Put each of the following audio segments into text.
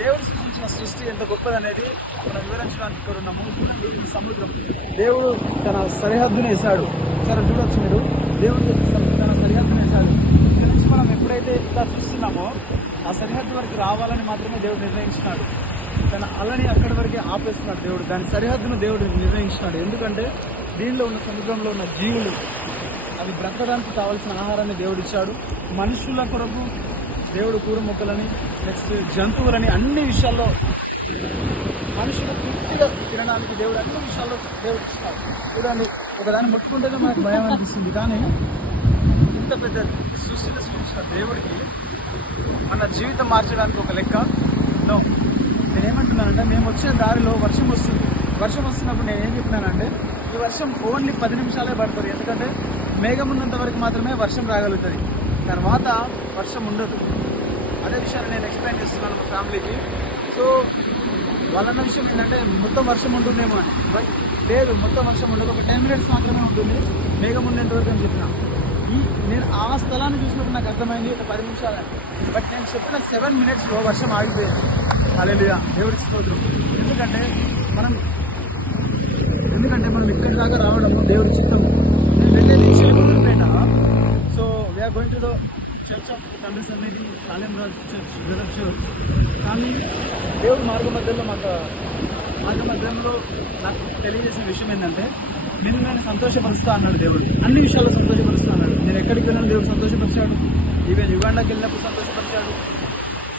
దేవుడు సృష్టించిన సృష్టి ఎంత గొప్పదనేది మనం వివరించడానికి ఇక్కడ ఉన్నాము. చూడండి, ఈ సముద్రం దేవుడు తన సరిహద్దును వేశాడు. సరే చూడొచ్చు మీరు, దేవుడు తన సరిహద్దును వేశాడు. ఇక్కడ నుంచి మనం ఎప్పుడైతే ఇలా చూస్తున్నామో ఆ సరిహద్దు వరకు రావాలని మాత్రమే దేవుడు నిర్ణయించినాడు. తన అలని అక్కడి వరకే ఆపేస్తున్నాడు దేవుడు. దాని సరిహద్దును దేవుడు నిర్ణయించినాడు. ఎందుకంటే దీనిలో ఉన్న సముద్రంలో ఉన్న జీవులు అవి బ్రతకడానికి కావాల్సిన ఆహారాన్ని దేవుడు ఇచ్చాడు. మనుషుల కొరకు దేవుడు కూర మొక్కలని, నెక్స్ట్ జంతువులని, అన్ని విషయాల్లో మనుషులు తృప్తిగా తినడానికి దేవుడు అన్ని విషయాల్లో దేవుడు ఇచ్చినాడు. చూడండి, ఒకదాన్ని ముట్టుకుంటేనే మనకు భయం అనిపిస్తుంది, కానీ ఇంత పెద్ద సృష్టిని సృష్టించిన దేవుడికి మన జీవితం మార్చడానికి ఒక లెక్క నో. నేనేమంటున్నానంటే, మేము వచ్చే దారిలో వర్షం వస్తుంది. వర్షం వస్తున్నప్పుడు నేను ఏం చెప్పినానంటే, ఈ వర్షం ఓన్లీ 10 నిమిషాలే పడుతుంది. ఎందుకంటే మేఘం ఉన్నంత వరకు మాత్రమే వర్షం రాగలుగుతుంది, తర్వాత వర్షం ఉండదు. అదే విషయాన్ని నేను ఎక్స్ప్లెయిన్ చేస్తున్నాను మా ఫ్యామిలీకి. సో వాళ్ళన్న విషయం ఏంటంటే మొత్తం వర్షం ఉంటుందేమో అని, బట్ లేదు, మొత్తం వర్షం ఉండదు. ఒక 10 మినిట్స్ మాత్రమే ఉంటుంది మేఘం ఉండేంత వరకు అని చెప్పిన. నేను ఆ స్థలాన్ని చూసినప్పుడు నాకు అర్థమైంది ఒక 10 నిమిషాలని, బట్ నేను చెప్పిన 7 మినిట్స్లో వర్షం ఆగిపోయింది. హల్లెలూయా, దేవుడికి స్తోత్రం. ఎందుకంటే మనం ఇక్కడి దాకా రావడము దేవుడి చిత్తము. వెళ్ళే నుంచి మొదలుపెట్టిన. So we are going to the church of తండ్రి సన్నిధి, కాళింరాజ్ చర్చ్, బ్రదర్ చర్చ్. కానీ దేవుడి మార్గ మధ్యలో నాకు తెలియజేసిన విషయం ఏంటంటే, నేను సంతోషపరుస్తా అన్నాడు దేవుడు. అన్ని విషయాల్లో సంతోషపరుస్తా అన్నాడు. నేను ఎక్కడికి వెళ్ళినా దేవుడు సంతోషపరిచాడు. ఈవెన్ యుగాండాకి వెళ్ళినప్పుడు సంతోషపరిచాడు,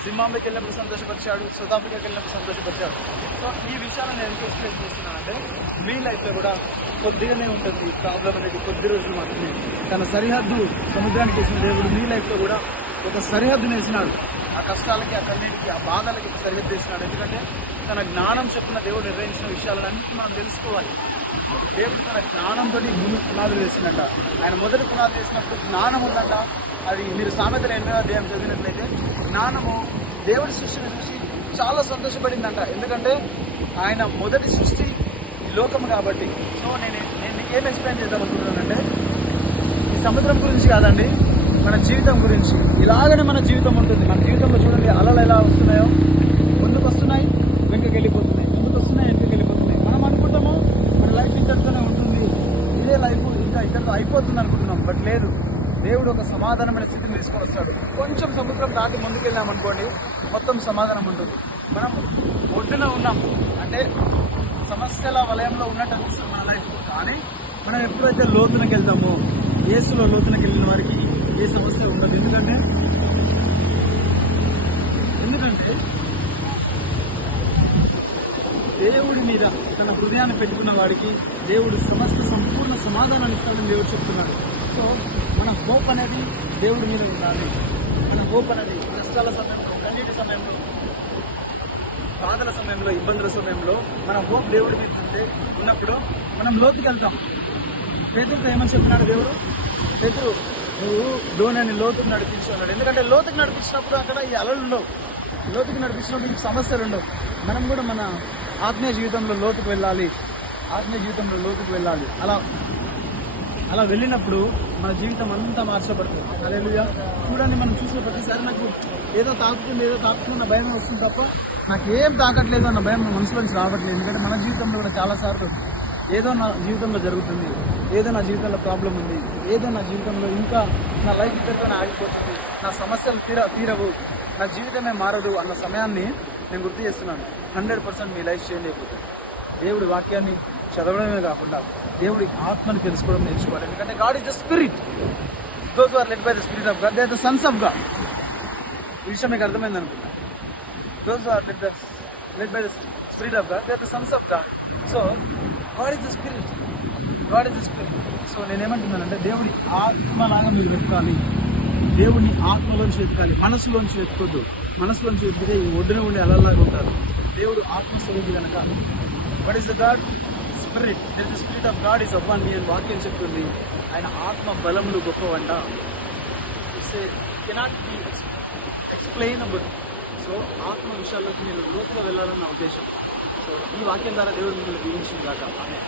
జింబాబ్వేకి వెళ్ళినప్పుడు సంతోషపరిచాడు, సౌత్ ఆఫ్రికాకి వెళ్ళినప్పుడు సంతోషపరిచాడు. సో ఈ విషయాలను నేను ఎందుకు ఎక్స్ప్లెయిన్ చేస్తున్నానంటే, మీ లైఫ్లో కూడా కొద్దిగానే ఉంటుంది ప్రాబ్లం అనేది, కొద్ది రోజులు మాత్రమే. తన సరిహద్దు సముద్రానికి వేసిన దేవుడు మీ లైఫ్లో కూడా ఒక సరిహద్దును వేసినాడు. ఆ కష్టాలకి, ఆ కన్నీటికి, ఆ బాధలకి సరిహద్దు వేసినాడు. ఎందుకంటే తన జ్ఞానం చెప్పిన దేవుడు నిర్వహించిన విషయాలన్నింటినీ మనం తెలుసుకోవాలి. దేవుడు తన జ్ఞానంతో ముందు పునాదులు వేసినట్ట. ఆయన మొదటి పునాదులు వేసినప్పుడు జ్ఞానం ఉందంట. అది మీరు సామెతల 8వ అధ్యాయం చదివినట్లయితే, జ్ఞానము దేవుడి సృష్టిని చూసి చాలా సంతోషపడిందంట. ఎందుకంటే ఆయన మొదటి సృష్టి లోకము కాబట్టి. సో నేను ఏం ఎక్స్ప్లెయిన్ చేద్దాం అనుకుంటున్నానంటే, ఈ సముద్రం గురించి కాదండి, మన జీవితం గురించి. ఇలాగనే మన జీవితం ఉంటుంది. మన జీవితంలో చూడండి, అలలు ఎలా వస్తున్నాయో, ముందుకు వస్తున్నాయి, వెనుకకి వెళ్ళిపోతున్నాయి, ముందుకు వస్తున్నాయి, వెనుకకి వెళ్ళిపోతున్నాయి. మనం అనుకుంటాము మన లైఫ్ ఇక్కడితోనే ఉంటుంది, ఇదే లైఫ్ ఇంకా ఇక్కడితో అయిపోతుంది అనుకుంటున్నాం, బట్ లేదు. దేవుడు ఒక సమాధానమైన స్థితిని తీసుకొని వస్తాడు. కొంచెం సముద్రం దాటి ముందుకు వెళ్ళామనుకోండి, మొత్తం సమాధానం ఉంటుంది. మనం ఒడ్డున ఉన్నాం అంటే సమస్యల వలయంలో ఉన్నట్టు అనిపిస్తుంది మన లైఫ్. కానీ మనం ఎప్పుడైతే లోతునకి వెళ్తామో, యేసులో లోతునకి వెళ్ళిన వారికి ఏ సమస్య ఉండదు. ఎందుకంటే దేవుడి మీద తన హృదయాన్ని పెట్టుకున్న వాడికి దేవుడు సంపూర్ణ సమాధానాన్ని ఇస్తాడని దేవుడు చెప్తున్నాడు. సో మన హోప్ అనేది దేవుడి మీద ఉండాలి. మన హోప్ అనేది కష్టాల సమయంలో, కన్నీటి సమయంలో, బాధల సమయంలో, ఇబ్బందుల సమయంలో మన హోప్ దేవుడి మీద ఉన్నప్పుడు మనం లోతుకి వెళ్తాం. పేతురుతో ఏమని చెప్పినాడు దేవుడు? పేతురు, నువ్వు దోణిని లోతుకు నడిపించు అన్నాడు. ఎందుకంటే లోతుకు నడిపించినప్పుడు అక్కడ ఈ అలలు ఉండవు, లోతుకు నడిపించినప్పుడు ఈ సమస్యలు ఉండవు. మనం కూడా మన ఆత్మీయ జీవితంలో లోతుకు వెళ్ళాలి, అలా వెళ్ళినప్పుడు మన జీవితం అంతా మార్చబడుతుంది. హల్లెలూయా. చూడండి, మనం చూసిన ప్రతిసారి నాకు ఏదో తాకుతున్న భయం వస్తుంది తప్ప నాకేం తాకట్లేదు అన్న భయం మనసులోంచి రావట్లేదు. ఎందుకంటే మన జీవితంలో కూడా చాలాసార్లు ఏదో నా జీవితంలో జరుగుతుంది, ఏదో నా జీవితంలో ప్రాబ్లం ఉంది, ఏదో నా జీవితంలో ఇంకా నా లైఫ్ ఇద్దరితోనే ఆగిపోతుంది, నా సమస్యలు తీరవు, నా జీవితమే మారదు అన్న సమయాన్ని నేను గుర్తు చేస్తున్నాను. 100% మీ లైఫ్ చేంజ్ అయిపోతుంది. దేవుడి వాక్యాన్ని చదవడమే కాకుండా దేవుడి ఆత్మని తెలుసుకోవడం నేర్చుకోవాలి. ఎందుకంటే God is the spirit. Those who are led by the spirit of God, they are the sons of God. ఈ విషయం మీకు అర్థమైంది అనుకుంటా. Those who are led by the spirit of God, they are the sons of God. So God is the spirit. So నేనేమంటున్నానంటే, దేవుడి ఆత్మలాగా మీరు వెతకాలి, దేవుడిని ఆత్మలోంచి వెతకాలి, మనసులోంచి వెతుకోద్దు. మనసులోంచి వెతికితే ఈ ఒడ్డున ఉండే అలలాగా ఉంటారు. దేవుడు ఆత్మస్వరూపి కనుక. What is the God? Spirit. That the spirit of God is upon me అని వాక్యం చెప్తుంది. ఆయన ఆత్మ బలములు గొప్పవంట. It's cannot be explainable. So ఆత్మ విషయాల్లోకి నేను లోతుగా వెళ్ళాలని నా ఉద్దేశం. సో ఈ వాక్యం ద్వారా దేవుడు మిమ్మల్ని దీవించింది కాక. ఆమె